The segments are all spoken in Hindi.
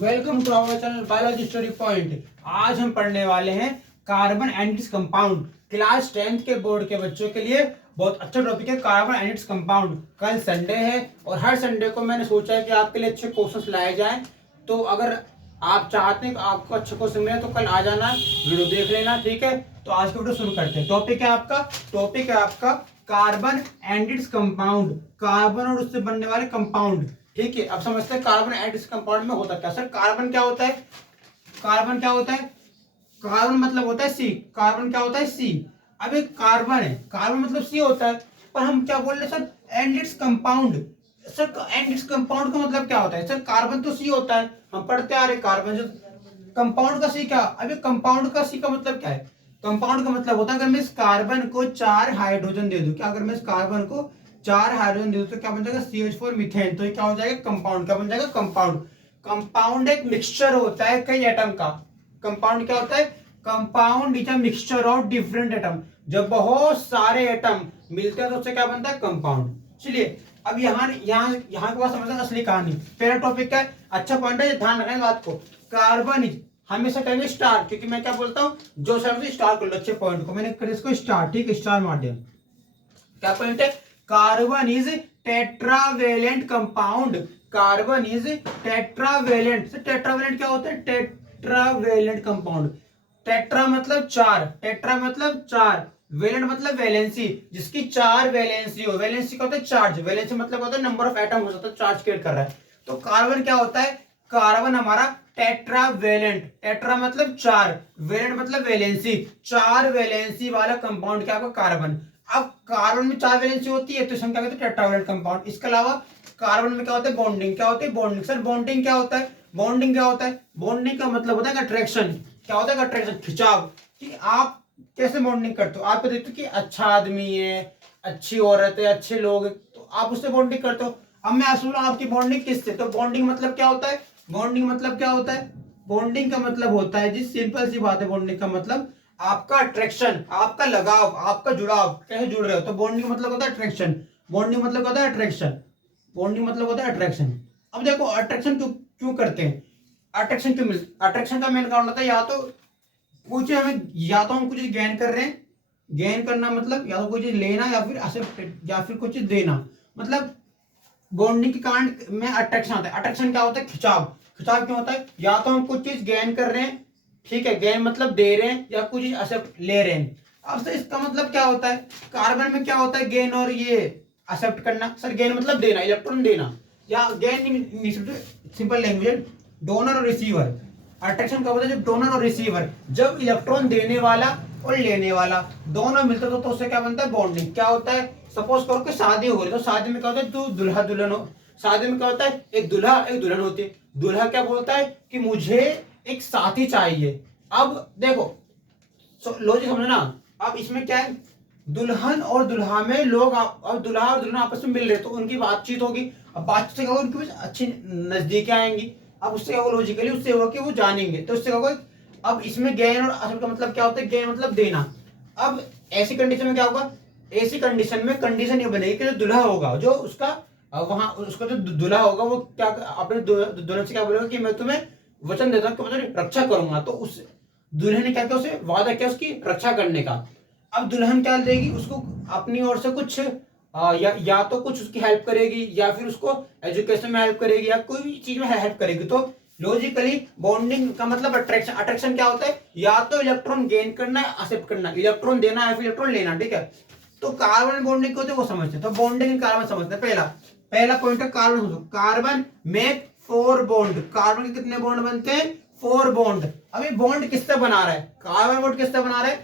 Welcome to our channel biology study point. आज हम पढ़ने वाले हैं carbon and its compound. Class 10th के बोर्ड के बच्चों के लिए बहुत अच्छा टॉपिक है कार्बन एंड इट्स कंपाउंड। कल संडे है और हर संडे को मैंने सोचा है कि आपके लिए अच्छे क्वेश्चंस लाए जाएं। तो अगर आप चाहते हैं कि आपको अच्छे क्वेश्चन मिले तो कल आ जाना, वीडियो देख लेना, ठीक है। तो आज की वीडियो शुरू करते हैं। टॉपिक है आपका carbon and its compound, carbon और उससे बनने वाले कंपाउंड। ठीक है, अब समझते हैं कार्बन एंड इस कंपाउंड में होता क्या। सर कार्बन क्या होता है? कार्बन क्या होता है? कार्बन मतलब होता है सी। कार्बन क्या होता है? सी। अब एक कार्बन है, कार्बन मतलब सी होता है, पर हम क्या बोल रहे हैं sir? And its compound. Sir and its compound का मतलब क्या होता है? सर कार्बन तो सी होता है, हम पढ़ते आ रहे कार्बन जो। कंपाउंड का सी क्या? अभी कंपाउंड का सी का मतलब क्या है? कंपाउंड का मतलब होता है अगर मैं इस कार्बन को 4 हाइड्रोजन दे दूं, क्या अगर मैं इस कार्बन को 4 हाइड्रोजन दे दूं तो क्या बन जाएगा? CH4 methane. तो ये क्या हो जाएगा? कंपाउंड। क्या बन जाएगा? कंपाउंड। कंपाउंड एक मिक्सचर होता है कई एटम का। कंपाउंड क्या होता है? Compound is a mixture of different atom. जब बहुत सारे एटम मिलते हैं तो उससे क्या बनता है? कंपाउंड। चलिए अब यहाँ यहाँ यहाँ के बाद समझना असली कहानी। पहला टॉपिक है, अच्छा पॉइंट है, ध्यान रखना बात को। कार्बन इज, हमेशा कहेंगे स्टार, क्योंकि मैं क्या बोलता हूँ, जो सर स्टार कर लो अच्छे पॉइंट को। मैंने कर इसको स्टार, ठीक है, स्टार मार दिया। क्या पॉइंट है? Carbon is tetravalent compound. Carbon is tetravalent. Tetravalent क्या होता है? Tetravalent compound. टेट्रा मतलब 4, टेट्रा मतलब 4, वेलेंट मतलब वैलेंसी, जिसकी 4 वैलेंसी हो। वैलेंसी क्या होता है? चार्ज। वैलेंसी मतलब होता है नंबर ऑफ एटम हो सकता है, चार्ज क्रिएट कर रहा है। तो कार्बन क्या होता है? कार्बन हमारा टेट्रावेलेंट। टेट्रा मतलब 4, वेलेंट मतलब वैलेंसी, 4 वैलेंसी वाला कंपाउंड क्या होगा? कार्बन। अब कार्बन में 4 वैलेंसी होती है तो इसमें क्या कहते हैं? Tetravalent compound. इसके अलावा कार्बन में क्या होता है? बॉन्डिंग। क्या होती है? बॉन्डिंग। सर बॉन्डिंग क्या होता है? बॉन्डिंग क्या होता है? बॉन्डिंग का मतलब होता है अट्रैक्शन। क्या होता है? अट्रैक्शन, खिंचाव। कि आप कैसे बॉन्डिंग करते हो? आपको देखते हो कि अच्छा आदमी है, अच्छी औरत है, अच्छे लोग हैं, तो आप उससे बॉन्डिंग करते हो। अब मैं आपसे बोलूं आपकी बॉन्डिंग किससे? तो बॉन्डिंग मतलब क्या होता है? बॉन्डिंग मतलब क्या होता है? बॉन्डिंग का मतलब होता है जी, सिंपल सी बात है। बॉन्डिंग का मतलब आपका अट्रैक्शन, आपका लगाव, आपका जुड़ाव, कैसे जुड़ रहे हो। तो बॉन्डिंग का मतलब होता है अट्रैक्शन। बॉन्डिंग मतलब होता है अट्रैक्शन। बॉन्डिंग मतलब होता है अट्रैक्शन। अब देखो अट्रैक्शन क्यों क्यों करते हैं? अट्रैक्शन क्यों मिलता? अट्रैक्शन का मेन कारण होता है या तो कुछ हमें, या तो हम कुछ गेन कर रहे हैं, गेन करना मतलब या तो कोई चीज लेना या फिर एक्सेप्ट या फिर कुछ चीज देना। मतलब बॉन्डिंग के कारण में अट्रैक्शन आता है। अट्रैक्शन क्या होता है? खिंचाव। खिंचाव क्यों होता है? या तो हम कुछ चीज गेन कर रहे हैं, ठीक है, गेन मतलब दे रहे हैं, या कुछ चीज एक्सेप्ट ले रहे हैं। अब सर इसका मतलब क्या होता है? कार्बन में क्या होता है? गेन और ये एक्सेप्ट करना। सर गेन मतलब देना, इलेक्ट्रॉन देना, या गेन सिंपल लैंग्वेज, डोनर और रिसीवर। अट्रैक्शन कब होता है? जब डोनर और रिसीवर, जब इलेक्ट्रॉन देने वाला और लेने वाला दोनों मिलते तो उससे क्या बनता है? बॉन्डिंग। क्या होता है? सपोज करो कि शादी हो रही, तो शादी में क्या होता है? तू दुल्हा दुल्हन हो। शादी में क्या होता है? एक दूल्हा एक दुल्हन होती है। दूल्हा क्या बोलता है कि मुझे एक साथी चाहिए। अब देखो लॉजिक समझना। अब इसमें क्या है? दुल्हन और दुल्हा में लोग अब दुल्हा और दुल्हन आपस में मिल रहे तो उनकी बातचीत होगी। अब बातचीत से क्या होगा? उनके बीच अच्छी नजदीकी आएंगी। अब उससे क्या होगा? लॉजिकली उससे होगा कि वो जानेंगे, तो उससे क्या होगा? अब इसमें गेन और असल का मतलब क्या होता है? गेन मतलब देना। अब ऐसी कंडीशन में क्या होगा? ऐसी कंडीशन में कंडीशन ये बनेगी कि जो दुल्हा होगा, जो उसका वहां उसका जो दुल्हा होगा, वो क्या अपने दुल्हन से क्या बोलेगा कि मैं तुम्हें वचन देता हूँ कि मैं तुम्हारी रक्षा करूंगा। तो उस दुल्हन ने क्या किया? उसे वादा किया उसकी रक्षा करने का। अब दुल्हन क्या देगी उसको? अपनी ओर से कुछ या तो कुछ उसकी हेल्प करेगी, या फिर उसको एजुकेशन में हेल्प करेगी, या कोई भी चीज में हेल्प करेगी। तो लॉजिकली बॉन्डिंग का मतलब अट्रैक्शन। अट्रैक्शन क्या होता है? या तो इलेक्ट्रॉन गेन करना है, एक्सेप्ट करना, इलेक्ट्रॉन देना है फिर इलेक्ट्रॉन लेना, ठीक है। तो कार्बन बॉन्डिंग को वो समझते हैं। तो बॉन्डिंग कार्बन समझते हैं। पहला पहला पॉइंट है कार्बन। समझो, कार्बन मेक 4 बॉन्ड। कार्बन के कितने बॉन्ड बनते हैं? 4 बॉन्ड। अभी बॉन्ड किससे बना रहा है? कार्बन बॉन्ड किससे बना रहा है?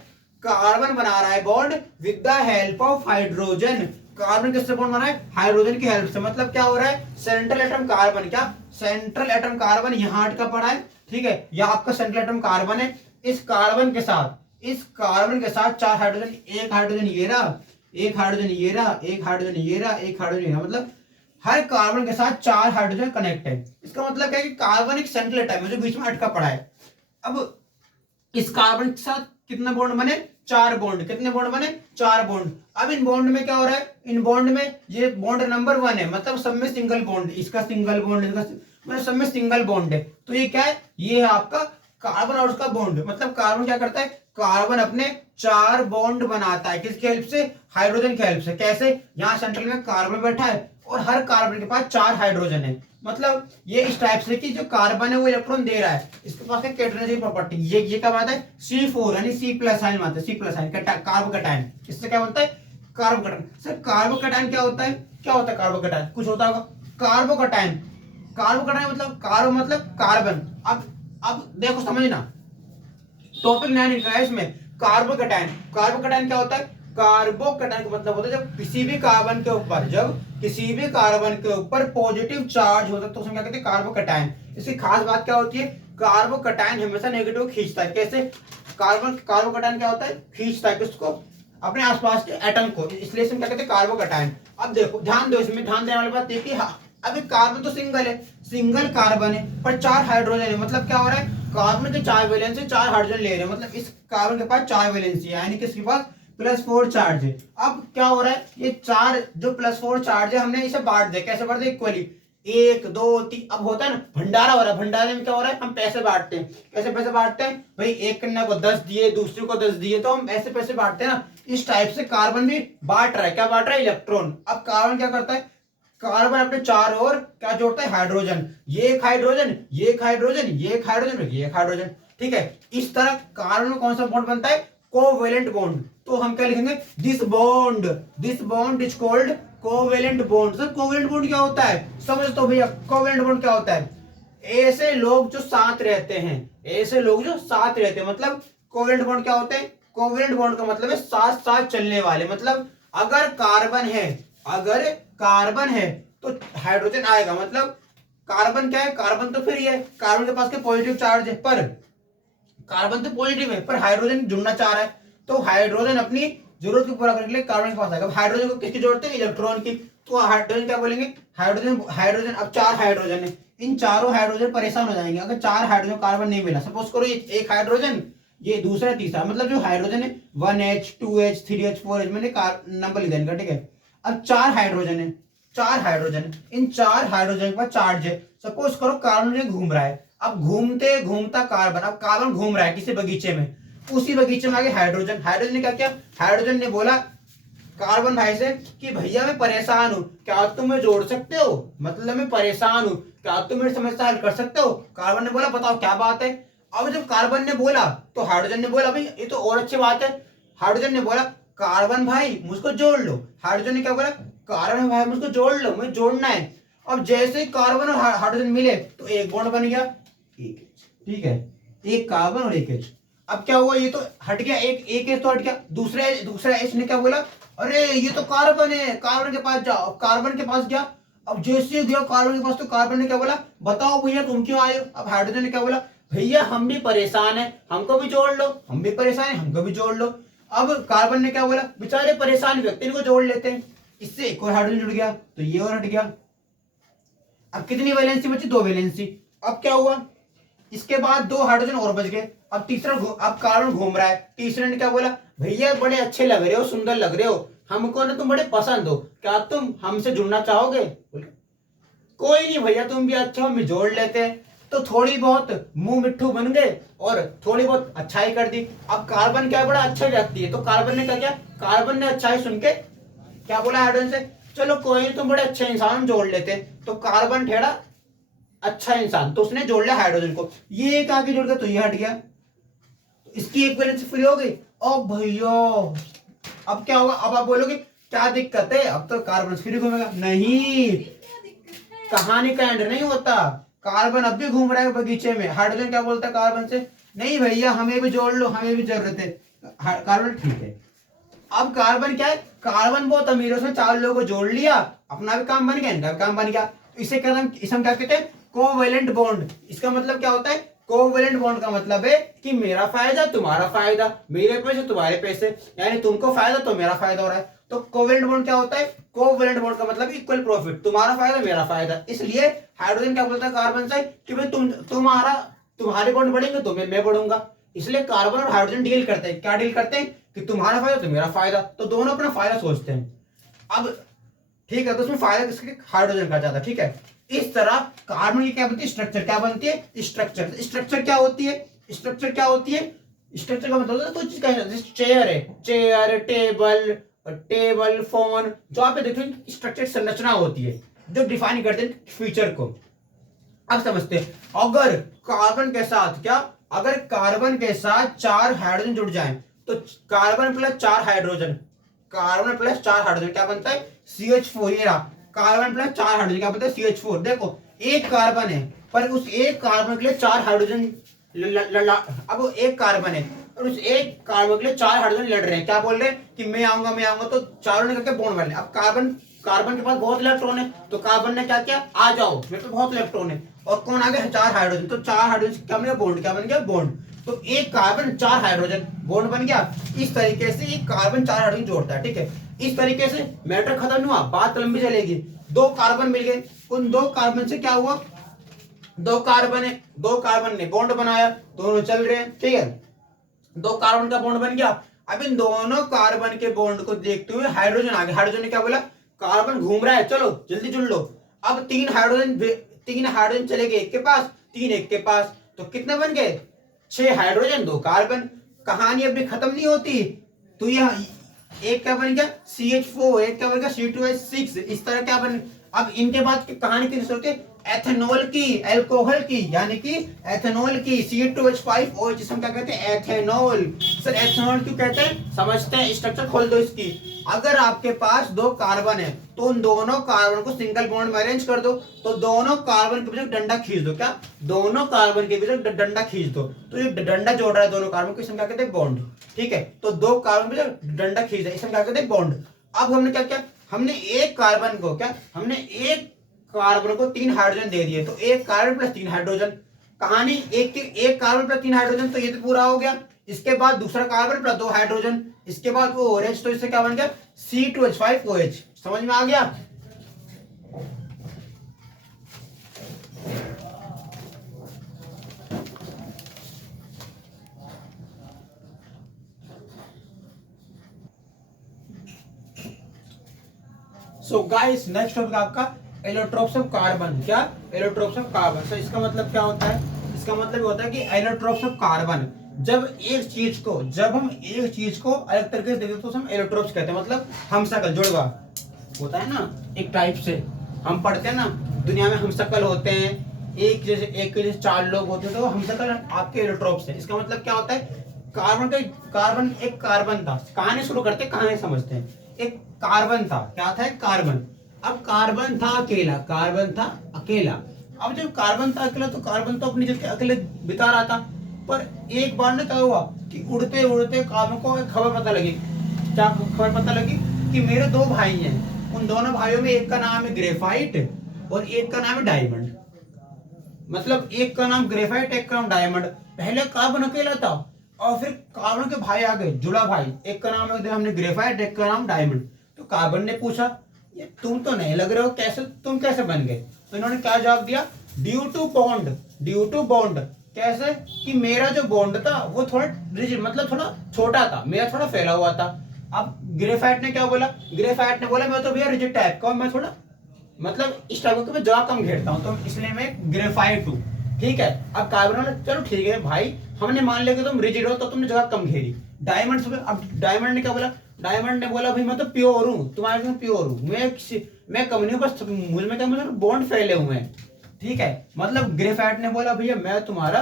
कार्बन बना रहा है bond with the help of hydrogen. Carbon किससे बॉन्ड बना है? हाइड्रोजन की हेल्प से। मतलब क्या हो रहा है? सेंट्रल एटम कार्बन, क्या सेंट्रल एटम कार्बन यहां अटका पड़ा है, ठीक है, या आपका सेंट्रल एटम कार्बन है। इस कार्बन के साथ 4 हाइड्रोजन, एक हाइड्रोजन ये रहा, एक हाइड्रोजन ये रहा, एक हाइड्रोजन ये रहा, एक हाइड्रोजन ये रहा। मतलब हर कार्बन के साथ 4 हाइड्रोजन कनेक्ट है। इसका मतलब क्या है कि कार्बन एक सेंट्रल एटम है जो बीच में अटका पड़ा है। अब इस कार्बन के साथ कितने बॉन्ड बने? 4 बॉन्ड। कितने बॉन्ड बने? 4 बॉन्ड। अब इन बॉन्ड में क्या हो रहा है? इन बॉन्ड में ये बॉन्ड नंबर 1 है, मतलब सब में सिंगल बॉन्ड, इसका सिंगल बॉन्ड, इसका मतलब सब में सिंगल बॉन्ड है। तो ये क्या है, ये है आपका कार्बन और उसका बॉन्ड। मतलब कार्बन क्या करता है, कार्बन अपने 4 बॉन्ड बनाता है, किसकी हेल्प से, हाइड्रोजन की हेल्प से। कैसे, यहाँ सेंट्रल में कार्बन बैठा है और हर कार्बन के पास 4 हाइड्रोजन है। मतलब ये इस टाइप से कि जो कार्बन है वो इलेक्ट्रॉन दे रहा है, इसके पास है कैटोनरी प्रॉपर्टी। ये क्या बात है, C4 यानी C+ आयन आता है, C+ आयन कार्बोकैटायन। इससे क्या बनता है, कार्बोकैटायन। सर कार्बोकैटायन क्या होता है, क्या होता है कार्बोकैटायन, कुछ होता होगा। कार्बोकैटायन, कार्बोकैटायन मतलब कार्बो मतलब कार्बन। अब देखो समझना, टॉपिक 9 लिखा है इसमें, कार्बोकैटायन। कार्बोकैटायन क्या होता है, कार्बोकैटायन का मतलब होता है जब किसी भी कार्बन के ऊपर, जब किसी भी कार्बन के ऊपर पॉजिटिव चार्ज होता है तो उसमें क्या कहते हैं, कार्बोकैटायन। इसकी खास बात क्या होती है, कार्बोकैटायन हमेशा नेगेटिव खींचता है। कैसे, कार्बोकैटायन क्या होता है, खींचता है किसको, अपने आसपास के एटम को, इसलिए इसमें क्या कहते हैं, कार्बोकैटायन। अब देखो ध्यान दो, इसमें ध्यान देने वाली बात देखिए, हाँ अभी कार्बन तो सिंगल है, सिंगल कार्बन है पर 4 हाइड्रोजन है। मतलब क्या हो रहा है, कार्बन के 4 वैलेंस से 4 हाइड्रोजन ले रहे हैं। मतलब इस कार्बन के पास 4 वैलेंस है, यानी कि इसके पास +4 चार्ज है। अब क्या हो रहा है, ये 4 जो +4 चार्ज है हमने इसे बांट दिया। कैसे बांट दिया, इक्वली, 1 2 3। अब होता है ना भंडारा हो रहा है, भंडारे में क्या हो रहा है, हम पैसे बांटते हैं। कैसे पैसे बांटते हैं भाई, एक कन्या को 10 दिए, दूसरे को 10 दिए, तो हम ऐसे पैसे बांटते हैं ना। इस टाइप से कार्बन भी बांट रहा है, क्या बांट रहा है, इलेक्ट्रॉन। अब कार्बन क्या करता है, कार्बन अपने चार ओर क्या जोड़ता है, हाइड्रोजन। ये एक हाइड्रोजन, ये एक हाइड्रोजन, ये एक हाइड्रोजन, ये एक हाइड्रोजन। ठीक है, इस तरह कार्बन में कौन सा बॉन्ड बनता है, कोवेलेंट बॉन्ड। तो हम क्या लिखेंगे, this bond is called covalent bond. Sir covalent bond क्या होता है, समझ तो भैया, कोवेलेंट बॉन्ड क्या होता है, ऐसे लोग जो साथ रहते हैं, ऐसे लोग जो साथ रहते हैं। मतलब कोवेलेंट बॉन्ड क्या होते हैं, कोवेलेंट बॉन्ड का मतलब है साथ साथ चलने वाले। मतलब अगर कार्बन है, अगर कार्बन है तो हाइड्रोजन आएगा। मतलब कार्बन क्या है, कार्बन तो फिर ही है, कार्बन के पास के पॉजिटिव चार्ज है, पर कार्बन तो पॉजिटिव है पर हाइड्रोजन जुड़ना चाह रहा है, तो हाइड्रोजन अपनी जरूरत को पूरा करने के लिए कार्बन के पास आएगा। हाइड्रोजन को किसकी जरूरत है, इलेक्ट्रॉन की। तो हाइड्रोजन क्या बोलेंगे, हाइड्रोजन हाइड्रोजन अब 4 हाइड्रोजन है, इन चारों हाइड्रोजन परेशान हो जाएंगे अगर 4 हाइड्रोजन कार्बन नहीं मिला। सपोज करो ये एक हाइड्रोजन, ये दूसरा तीसरा, मतलब जो हाइड्रोजन है 1H 2H 3H 4H, मैंने नंबर लिखा इनका, ठीक है। अब 4 हाइड्रोजन है, 4 हाइड्रोजन, इन 4 हाइड्रोजन का चार्ज है। सपोज करो कार्बन घूम रहा है, अब घूमते घूमता कार्बन, अब कार्बन घूम रहा है किसी बगीचे में, उसी बगीचे में आगे हाइड्रोजन। हाइड्रोजन ने क्या किया, हाइड्रोजन ने बोला कार्बन भाई से कि भैया मैं परेशान हूं, क्या तुम मुझे जोड़ सकते हो, मतलब मैं परेशान हूं, क्या तुम मेरी समस्या हल कर सकते हो। कार्बन ने बोला बताओ क्या बात है। अब जब कार्बन ने बोला तो हाइड्रोजन ने बोला भाई ये तो और अच्छी बात है। हाइड्रोजन ने बोला कार्बन भाई मुझको जोड़ लो। हाइड्रोजन ने क्या बोला, कार्बन भाई मुझको जोड़ लो, मुझे जोड़ना है। अब जैसे ही कार्बन और हाइड्रोजन मिले तो एक बॉन्ड बन गया, एक, ठीक है, एक कार्बन और एक H। अब क्या हुआ, ये तो हट गया, एक H तो हट गया, दूसरा H ने क्या बोला, अरे ये तो कार्बन है, कार्बन के पास जाओ। कार्बन के पास गया, अब जैसे गया कार्बन के पास तो कार्बन ने क्या बोला, बताओ भैया तुम क्यों आए हो। अब हाइड्रोजन ने क्या बोला, भैया हम भी परेशान है, हमको भी जोड़ लो, हम भी परेशान है, हमको भी जोड़ लो। अब कार्बन ने क्या बोला, बेचारे परेशान व्यक्ति को जोड़ लेते हैं। इससे एक और हाइड्रोजन जुड़ गया, तो ये और हट गया। अब कितनी वैलेंसी बची, 2 वैलेंसी। अब क्या हुआ, इसके बाद 2 हाइड्रोजन और बच गए। अब तीसरा, अब कार्बन घूम रहा है, तीसरे ने क्या बोला, भैया बड़े अच्छे लग रहे हो, सुंदर लग रहे हो, हमको ना तुम बड़े पसंद हो, क्या तुम हमसे जुड़ना चाहोगे। कोई नहीं भैया तुम भी अच्छा हो, हम जोड़ लेते हैं। तो थोड़ी बहुत मुंह मिट्ठू बन गए और थोड़ी बहुत अच्छाई कर दी। अब कार्बन क्या बड़ा अच्छा व्यक्ति है, तो कार्बन ने क्या किया, कार्बन ने अच्छाई सुन के क्या बोला हाइड्रोजन से, चलो कोई नहीं तुम बड़े अच्छे इंसान, जोड़ लेते हैं। तो कार्बन ठहरा अच्छा इंसान, तो उसने जोड़ लिया हाइड्रोजन को। ये एक आगे जुड़ गया तो ये हट गया, तो इसकी एक वैलेंसी फ्री हो गई। ओ भैया अब क्या होगा, अब आप बोलोगे क्या दिक्कत है, अब तो कार्बन फ्री घूमेगा। नहीं, कहानी का एंड नहीं होता, कार्बन अब भी घूम रहा है बगीचे में। हाइड्रोजन क्या बोलता है कार्बन से, नहीं भैया हमें भी जोड़ लो, हमें भी जरूरत है। कार्बन ठीक है। अब कार्बन क्या है, कार्बन बहुत अमीर है, उसने 4 लोगों को जोड़ लिया, अपना भी काम बन गया, इनका भी काम बन गया। तो इसे क्या, इसे हम क्या कहते हैं, कोवेलेंट बॉन्ड। इसका मतलब क्या होता है, कोवेलेंट बॉन्ड का मतलब है कि मेरा फायदा तुम्हारा फायदा, मेरे पैसे तुम्हारे पैसे, यानी तुमको फायदा तो मेरा फायदा हो रहा है। तो कोवेलेंट बॉन्ड क्या होता है, कोवेलेंट बॉन्ड का मतलब इक्वल प्रॉफिट, तुम्हारा फायदा मेरा फायदा। इसलिए हाइड्रोजन क्या बोलता है कार्बन से कि भाई तुम्हारे बॉन्ड बढ़ेंगे तो मैं बढ़ूंगा। इसलिए कार्बन और हाइड्रोजन डील करते हैं, क्या डील करते हैं कि तुम्हारा फायदा तो मेरा फायदा, तो दोनों अपना फायदा सोचते हैं। अब ठीक है, तो उसमें फायदा किसके, हाइड्रोजन का ज्यादा, ठीक है। इस तरह कार्बन की क्या बनती है, स्ट्रक्चर क्या बनती है, स्ट्रक्चर। स्ट्रक्चर क्या होती है, स्ट्रक्चर क्या होती है, स्ट्रक्चर का मतलब होता है कोई चीज का, जैसे चेयर है, चेयर, टेबल, टेबल, फोन, जो आप देखते हैं स्ट्रक्चर संरचना होती है जो डिफाइन करते हैं फ्यूचर को। अब समझते हैं, अगर कार्बन के साथ क्या, अगर कार्बन के साथ 4 हाइड्रोजन जुड़ जाएं तो carbon plus 4 hydrogen, carbon plus 4 hydrogen क्या बनता है, CH4। ये रहा कार्बन प्लस 4 हाइड्रोजन क्या बनता है, CH4। देखो एक कार्बन है पर उस एक कार्बन के लिए 4 हाइड्रोजन अब वो एक कार्बन है और उस एक कार्बन के लिए 4 हाइड्रोजन लड़ रहे हैं, क्या बोल रहे हैं कि मैं आऊंगा, तो चारों ने करके बॉन्ड बना लिया। अब कार्बन के पास बहुत इलेक्ट्रॉन है तो कार्बन ने क्या किया, आ जाओ मेरे पे बहुत इलेक्ट्रॉन है, और कौन आ गया, 4 हाइड्रोजन, तो 4 हाइड्रोजन क्या बन गया, बॉन्ड, क्या बन गया, बॉन्ड। तो एक कार्बन 4 हाइड्रोजन बॉन्ड बन गया। इस तरीके से एक कार्बन 4 हाइड्रोजन जोड़ता है, ठीक है। इस तरीके से मैटर खत्म हुआ, बात लंबी चलेगी। 2 कार्बन मिल गए, उन 2 कार्बन से क्या हुआ, 2 कार्बन ने बॉन्ड बनाया, दोनों चल रहे हैं, ठीक है। 2 कार्बन का बॉन्ड बन गया। अब इन दोनों कार्बन के बॉन्ड को देखते हुए हाइड्रोजन आ गया। हाइड्रोजन ने क्या बोला, कार्बन घूम रहा है, चलो जल्दी जुड़ लो। अब 3 हाइड्रोजन चले गए एक के पास, 3 एक के पास, तो कितने बन गए, 6 हाइड्रोजन 2 कार्बन। कहानी अभी खत्म नहीं होती। तो यह एक क्या बन गया, CH4, एक क्या बन गया, C2H6। इस तरह क्या बन, अब इनके बाद की कहानी किस होती है, एथेनॉल की, अल्कोहल की, यानी कि एथेनॉल की, C2H5OH, जिसे हम क्या कहते हैं, एथेनॉल। सर एथेनॉल क्यों कहते हैं, समझते हैं, स्ट्रक्चर खोल दो इसकी। अगर आपके पास 2 कार्बन है तो उन दोनों कार्बन को सिंगल बॉन्ड में अरेंज कर दो, तो दोनों कार्बन के बीच डंडा खींच दो, क्या, दोनों कार्बन के बीच डंडा खींच दो, तो ये डंडा जोड़ रहा है दोनों कार्बन को, इसमें क्या कहते हैं, बॉन्ड, ठीक है। तो 2 कार्बन के बीच डंडा खींच रहा है, इसमें क्या कहते हैं, बॉन्ड। अब हमने क्या किया, हमने एक कार्बन को क्या, हमने एक कार्बन को 3 हाइड्रोजन दे दिए, तो एक कार्बन प्लस 3 हाइड्रोजन। कहानी एक कार्बन प्लस 3 हाइड्रोजन, तो ये तो पूरा हो गया। इसके बाद दूसरा कार्बन प्लस 2 हाइड्रोजन, इसके बाद वो OH, तो इससे क्या बन गया, C2H5OH। समझ में आ गया। सो गाइस नेक्स्ट टॉपिक आपका एलोट्रोप्स ऑफ कार्बन। क्या, एलोट्रोप्स ऑफ कार्बन। सो इसका मतलब क्या होता है, इसका मतलब होता है कि एलोट्रोप्स ऑफ कार्बन, जब हम एक चीज को अलग तरीके से देखते हैं तो हम एलोट्रोप्स कहते हैं। मतलब हमशक्ल, जुड़वा होता है ना एक टाइप से, हम पढ़ते हैं ना दुनिया में हमशक्ल होते हैं, एक जैसे 4 लोग होते हैं, तो हमशक्ल आपके एलोट्रोप्स है। इसका मतलब क्या होता है, कार्बन एक कार्बन था, कहानी शुरू करते हैं, कहानी समझते हैं। एक कार्बन था, क्या था, एक कार्बन। अब कार्बन था अकेला। अब जब कार्बन था अकेला तो कार्बन तो अपनी जगह अकेले बिता रहा था, पर एक बार ना क्या हुआ कि उड़ते उड़ते कार्बन को एक खबर पता लगी। क्या खबर पता लगी, कि मेरे 2 भाई हैं, उन दोनों भाइयों में एक का नाम है ग्रेफाइट और एक का नाम है डायमंड। मतलब एक का नाम ग्रेफाइट, एक का नाम डायमंड। पहले कार्बन अकेला था और फिर कार्बन के भाई आ गए, जुड़ा भाई, एक का नाम है हमने ग्रेफाइट, एक का नाम डायमंड। तो कार्बन ने पूछा, ये तुम तो नहीं लग रहे हो, तुम कैसे बन गए। तो इन्होंने क्या जवाब दिया, ड्यू टू बॉन्ड। कैसे, कि मेरा जो बॉन्ड था वो थोड़ा रिजिड, मतलब थोड़ा छोटा था, मेरा थोड़ा फैला हुआ था। अब ग्रेफाइट ने क्या बोला, ग्रेफाइट ने बोला मैं तो भैया रिजिड टाइप का हूं, मैं थोड़ा मतलब इस टाइप का मैं जगह कम घेरता हूं, तो इसलिए मैं ग्रेफाइट हूं, ठीक है। अब कार्बन वाला, चलो ठीक है भाई, हमने मान लिया कि तुम रिजिड हो तो तुमने जगह कम घेरी। अब डायमंड ने क्या बोला, डायमंड ने बोला भाई मैं तो प्योर हूँ, तुम्हारे में प्योर हूँ, मैं कम नहीं हूँ, बस मुझ में क्या, मतलब बॉन्ड फैले हुए हैं, ठीक है। मतलब ग्रेफाइट ने बोला भैया मैं तुम्हारा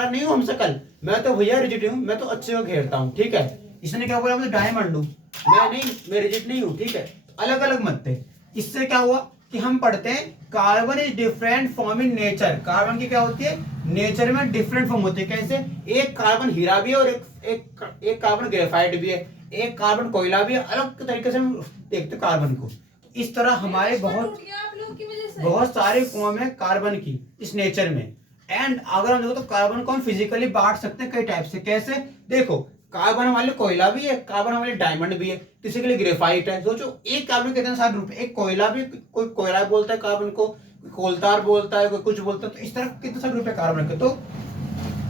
नहीं हूँ हमशक्ल, मैं तो भैया रिजिड हूँ, मैं तो अच्छे को घेरता हूँ, ठीक है। इसने क्या बोला, मैं डायमंड हूँ, मैं रिजिड नहीं हूँ, ठीक है। अलग अलग मत थे। इससे क्या हुआ कि हम पढ़ते हैं carbon is different form in nature. Carbon की क्या होती है, नेचर में डिफरेंट फॉर्म होती है। कैसे, एक कार्बन हीरा भी है और एक कार्बन ग्रेफाइट भी है, एक कार्बन कोयला भी है। अलग तरीके से हम देखते कार्बन को। इस तरह हमारे बहुत सारे फॉर्म है कार्बन की इस नेचर में। एंड अगर हम देखो तो कार्बन को हम फिजिकली बांट सकते हैं कई टाइप से। कैसे, देखो कार्बन वाले कोयला भी है, कार्बन वाले डायमंड भी है, किसी के लिए ग्रेफाइट है। सोचो एक कार्बन के कितने सारे रूप है, एक कोयला भी, कोई कोयला बोलता है कार्बन को, कोई कोलतार बोलता है, कोई कुछ बोलता है। तो इस तरह कितने सारे रूप है कार्बन के। तो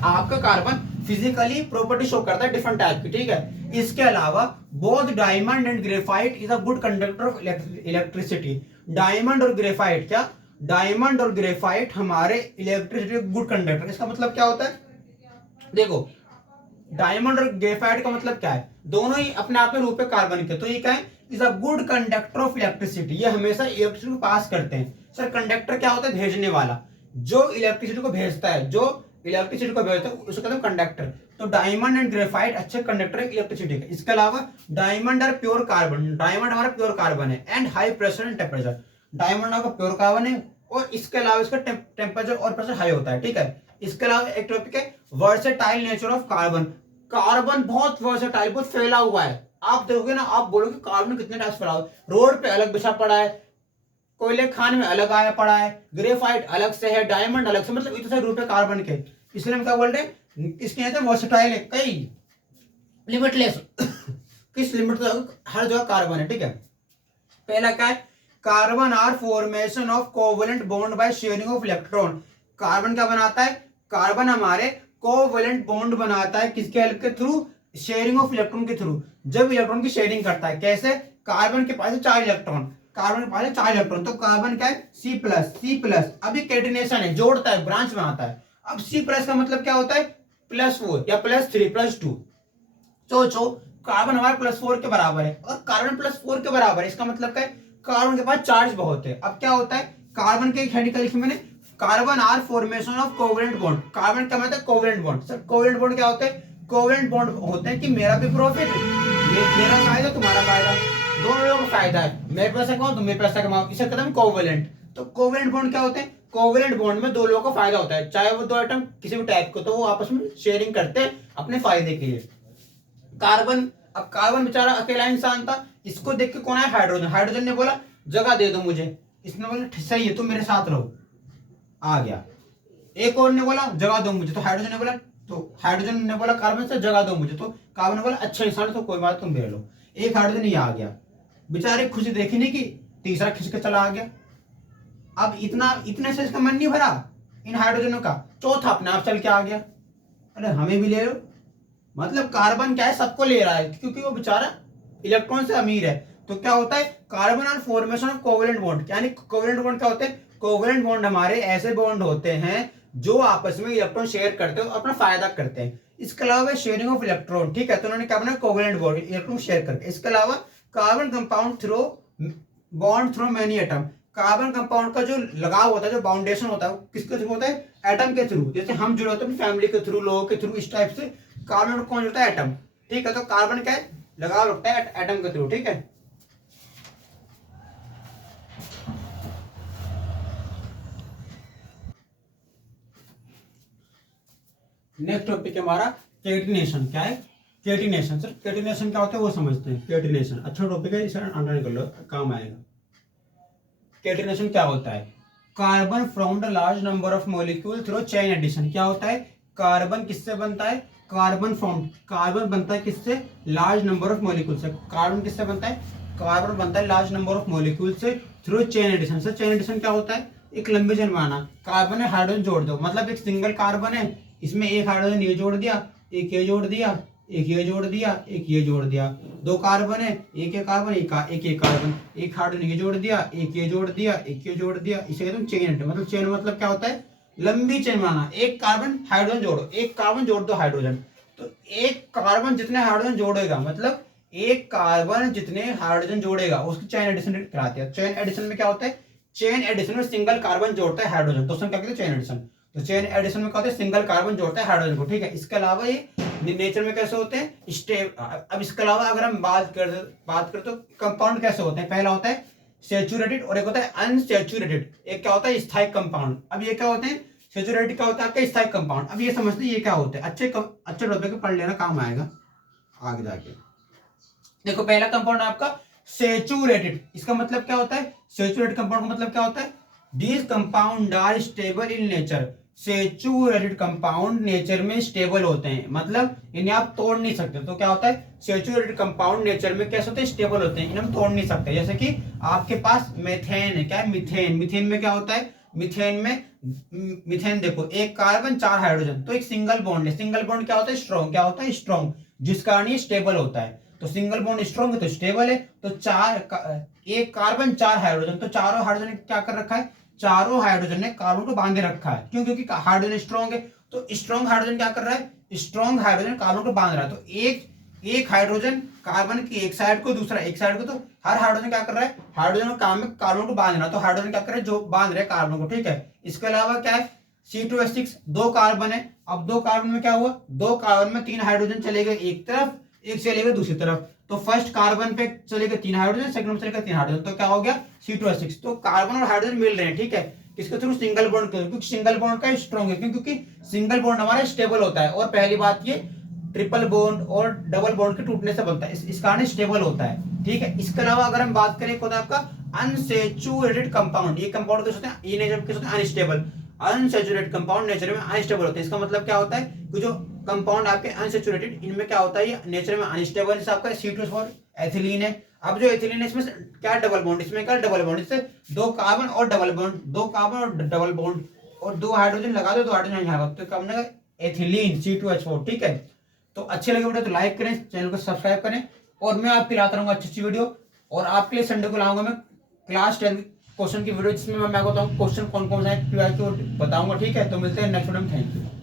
आपका कार्बन फिजिकली प्रॉपर्टी शो करता है डिफरेंट टाइप की, ठीक है। इसके अलावा both diamond and graphite is a good conductor of electricity. Diamond और ग्रेफाइट क्या, डायमंड और ग्रेफाइट हमारे इलेक्ट्रिसिटी गुड कंडक्टर। इसका मतलब क्या होता है, देखो डायमंड और ग्रेफाइट का मतलब क्या है, दोनों ही अपने आप में रूप है कार्बन के, तो ये क्या है, is a good conductor of electricity, ये हमेशा इलेक्ट्रिसिटी को पास करते हैं। सर कंडक्टर क्या होता है, भेजने वाला, जो इलेक्ट्रिसिटी को भेजता है, जो इलेक्ट्रिसिटी को भेजता है उसको कहते हैं कंडक्टर। तो डायमंड एंड ग्रेफाइट अच्छे कंडक्टर है इलेक्ट्रिसिटी के। इसके अलावा डायमंड और प्योर कार्बन, डायमंड हमारा प्योर कार्बन है, and high pressure and temperature, diamond आपका प्योर कार्बन है और इसके अलावा इसका टेम्परेचर और प्रेशर हाई होता है, ठीक है। इसके अलावा एक टॉपिक है versatile nature of carbon. Carbon बहुत वर्सेटाइल, बहुत फैला हुआ है। आप देखोगे ना, आप बोलोगे कार्बन कितने टाइप फैला हुआ है, रोड पे अलग बिछा पड़ा है, कोयले खान में अलग आया पड़ा है, ग्रेफाइट अलग से है, डायमंड अलग से, मतलब इतने सारे रूप है कार्बन के। इसलिए हम क्या बोल रहे हैं, इसके कहते हैं वर्सेटाइल है, कई लिमिटलेस किस लिमिट तक हर जगह कार्बन है, ठीक है। पहला क्या है, carbon are formation of covalent bond by sharing of electron. Carbon क्या बनाता है, कार्बन हमारे कोवेलेंट बॉन्ड बनाता है, किसके हेल्प के थ्रू, शेयरिंग ऑफ इलेक्ट्रॉन के थ्रू। जब इलेक्ट्रॉन की शेयरिंग करता है, कैसे, कार्बन के पास है 4 इलेक्ट्रॉन, कार्बन के पास है 4 इलेक्ट्रॉन, तो कार्बन क्या है C+, अभी कैटिनेशन है, जोड़ता है, ब्रांच बनाता है। अब C+ का मतलब क्या होता है, +4 या +3 +2। सोचो कार्बन हमारे +4 के बराबर है और कार्बन +4 के बराबर है, इसका मतलब क्या है, कार्बन के पास चार्ज बहुत है। अब क्या होता है, कार्बन के हेडिकल लिखी मैंने, carbon are formation of covalent bond. Carbon क्या मतलब covalent bond. Sir covalent bond क्या होते हैं, कोवेलेंट बॉन्ड होते हैं कि मेरा भी प्रॉफिट, मेरा फायदा तुम्हारा फायदा, दोनों लोगों का फायदा है, मैं पैसा कमाऊं तुम पैसा कमाओ, इसे कहते हैं कोवेलेंट। तो कोवेलेंट बॉन्ड क्या होते हैं, कोवेलेंट बॉन्ड में दो लोगों का फायदा होता है, चाहे वो दो एटम किसी भी टाइप को, तो वो आपस में शेयरिंग करते हैं अपने फायदे के लिए। कार्बन, अब कार्बन बेचारा अकेला इंसान था, इसको देख के कौन आया, हाइड्रोजन। हाइड्रोजन ने बोला जगह दे दो मुझे, इसने बोला सही है तुम मेरे साथ रहो, आ गया। एक और ने बोला जगह दो मुझे, तो हाइड्रोजन ने बोला, तो हाइड्रोजन ने बोला कार्बन से जगह दो मुझे, तो कार्बन ने बोला अच्छा इंसान तो कोई बात, तुम ले लो। एक हाइड्रोजन ये आ गया, बेचारे खुशी देखी नहीं की, तीसरा खिंच के चला आ गया। अब इतने से इसका मन नहीं भरा इन हाइड्रोजनों का, चौथा अपने आप चल के आ गया, अरे हमें भी ले लो। मतलब कार्बन क्या है, सबको ले रहा है क्योंकि वो बेचारा इलेक्ट्रॉन से अमीर है। तो क्या होता है, कार्बन और फॉर्मेशन ऑफ कोवेलेंट बॉन्ड, यानी कोवेलेंट बॉन्ड क्या होते हैं, कोवेलेंट बॉन्ड हमारे ऐसे बॉन्ड होते हैं जो आपस में इलेक्ट्रॉन शेयर करते हैं और अपना फायदा करते हैं। इसके अलावा शेयरिंग ऑफ इलेक्ट्रॉन, ठीक है, तो उन्होंने क्या बनाया, कोवेलेंट बॉन्ड, इलेक्ट्रॉन शेयर करके। इसके अलावा carbon compound through bond through many atom. Carbon compound का जो लगाव होता है, जो बाउंडेशन होता है, वो किसके थ्रू होता है, एटम के थ्रू। जैसे हम जुड़े होते हैं फैमिली के थ्रू, लोगों के थ्रू, इस टाइप से कार्बन कौन जुड़ता है, एटम, ठीक है। तो कार्बन क्या है, लगाव रखता है एटम के थ्रू, ठीक है। नेक्स्ट टॉपिक हमारा कैटिनेशन। क्या है, कैटिनेशन। सर कैटिनेशन क्या होता है वो समझते हैं। कैटिनेशन अच्छा टॉपिक है, इसे अंडरलाइन कर लो, काम आएगा। कैटिनेशन क्या होता है, carbon from the large number of molecule through chain addition. क्या होता है, कार्बन किससे बनता है, कार्बन फ्रॉम, कार्बन बनता है किससे, लार्ज नंबर ऑफ मॉलिक्यूल से। कार्बन किससे बनता है, कार्बन बनता है लार्ज नंबर ऑफ मॉलिक्यूल से through chain addition. Sir chain addition क्या होता है, एक लंबी चेन बनाना, कार्बन है हाइड्रोजन जोड़ दो, मतलब एक सिंगल कार्बन है, इसमें एक हाइड्रोजन ये जोड़ दिया, एक ये जोड़ दिया, एक ये जोड़ दिया, एक ये जोड़ दिया, दो कार्बन है, एक कार्बन, एक कार्बन, एक हाइड्रोजन ये जोड़ दिया, एक ये जोड़ दिया, एक ये जोड़ दिया, इसे कहते हैं चेन। मतलब चेन मतलब क्या होता है, लंबी चेन बनाना, एक कार्बन हाइड्रोजन जोड़ो, एक कार्बन जोड़ दो हाइड्रोजन, तो एक कार्बन जितने हाइड्रोजन जोड़ेगा, मतलब एक कार्बन जितने हाइड्रोजन जोड़ेगा उसकी चेन एडिशन कहलाती है। चेन एडिशन में क्या होता है, चेन एडिशन में सिंगल कार्बन जोड़ता है हाइड्रोजन, तो उसमें क्या कहते हैं, चेन एडिशन। तो चेन एडिशन में क्या होता है, सिंगल कार्बन जोड़ता है हाइड्रोजन को, ठीक है। इसके अलावा ये नेचर में कैसे होते हैं, स्टेप। अब इसके अलावा अगर हम बात करें तो कंपाउंड कैसे होते हैं, पहला होता है सैचुरेटेड और एक होता है अनसैचुरेटेड। एक क्या होता है, स्थायी कंपाउंड। अब ये क्या होते हैं, सैचुरेटेड क्या होता है आपका, स्थायी कंपाउंड। अब ये समझते हैं ये क्या होते हैं, अच्छे टॉपिक को पढ़ लेना, काम आएगा आगे जाके। देखो पहला कंपाउंड आपका सैचुरेटेड, इसका मतलब क्या होता है, सैचुरेटेड कंपाउंड का मतलब क्या होता है, this compound are stable in nature. Saturated compound nature में स्टेबल होते हैं, मतलब इन्हें आप तोड़ नहीं सकते। तो क्या होता है, सैचुरेटेड कंपाउंड नेचर में कैसे होते हैं, स्टेबल होते हैं, इन्हें हम तोड़ नहीं सकते। जैसे कि आपके पास मेथेन है, क्या है, मीथेन। मीथेन में क्या होता है, मीथेन देखो, एक कार्बन 4 हाइड्रोजन, तो एक सिंगल बॉन्ड है। सिंगल बॉन्ड क्या होता है, स्ट्रॉन्ग। क्या होता है, स्ट्रॉन्ग, जिस कारण ये स्टेबल होता है। तो सिंगल बॉन्ड स्ट्रॉन्ग है तो स्टेबल है। तो एक कार्बन 4 हाइड्रोजन, तो चारों हाइड्रोजन क्या कर रखा है, चारों हाइड्रोजन ने कार्बन को बांधे रखा है। क्यों? क्योंकि हाइड्रोजन स्ट्रॉन्ग है। तो स्ट्रॉन्ग हाइड्रोजन क्या कर रहा है? स्ट्रॉन्ग हाइड्रोजन कार्बन को बांध रहा है। तो एक हाइड्रोजन कार्बन की एक साइड को, दूसरा एक साइड को, तो हर हाइड्रोजन क्या कर रहा है? हाइड्रोजन का काम है कार्बन को बांधना। तो हाइड्रोजन क्या कर रहा है? जो बांध रहे हैं कार्बन को, ठीक है। इसके अलावा क्या है? C2H6 दो कार्बन है। अब दो कार्बन में क्या हुआ? दो कार्बन में तीन हाइड्रोजन चले गए एक तरफ, एक चले गए दूसरी तरफ। तो फर्स्ट कार्बन पे चले गए तीन हाइड्रोजन, सेकंड में चले गए तीन हाइड्रोजन, तो क्या हो गया? C2H6। तो कार्बन और हाइड्रोजन मिल रहे हैं, ठीक है। किसके थ्रू? सिंगल बॉन्ड के थ्रू, क्योंकि सिंगल बॉन्ड का स्ट्रॉन्ग है। क्यों? क्योंकि सिंगल बॉन्ड हमारा स्टेबल होता है। और पहली बात ये ट्रिपल बॉन्ड और डबल बॉन्ड के टूटने से बनता है, इस कारण स्टेबल होता है, ठीक है। इसके अलावा अगर हम बात करें, होता है आपका अनसेचुरेटेड कंपाउंड। ये कंपाउंड कैसे होते हैं? ये नेचर कैसे होते हैं? अनस्टेबल। अनसेचुरेटेड कंपाउंड नेचर में अनस्टेबल होते हैं। इसका मतलब क्या होता है कि जो कंपाउंड आपके अनसेचुरेटेड, इनमें क्या होता है? ये नेचर में अनस्टेबल। जैसे आपका C2H4 एथिलीन है। अब जो एथिलीन है इसमें क्या डबल बॉन्ड, इसमें क्या डबल बॉन्ड, इससे दो कार्बन और डबल बॉन्ड, दो कार्बन और डबल बॉन्ड, और दो हाइड्रोजन लगा दो, दो हाइड्रोजन यहाँ तो क्या बनेगा? एथिलीन C2H4, ठीक है। तो अच्छे लगे वीडियो तो लाइक करें, चैनल को सब्सक्राइब करें, और मैं आपके लाता रहूंगा अच्छी अच्छी वीडियो। और आपके लिए संडे को लाऊंगा मैं क्लास 10 क्वेश्चन की वीडियो, जिसमें मैं बताऊंगा क्वेश्चन कौन कौन सा है, बताऊंगा, ठीक है। तो मिलते हैं नेक्स्ट वीडियो में। Thank you.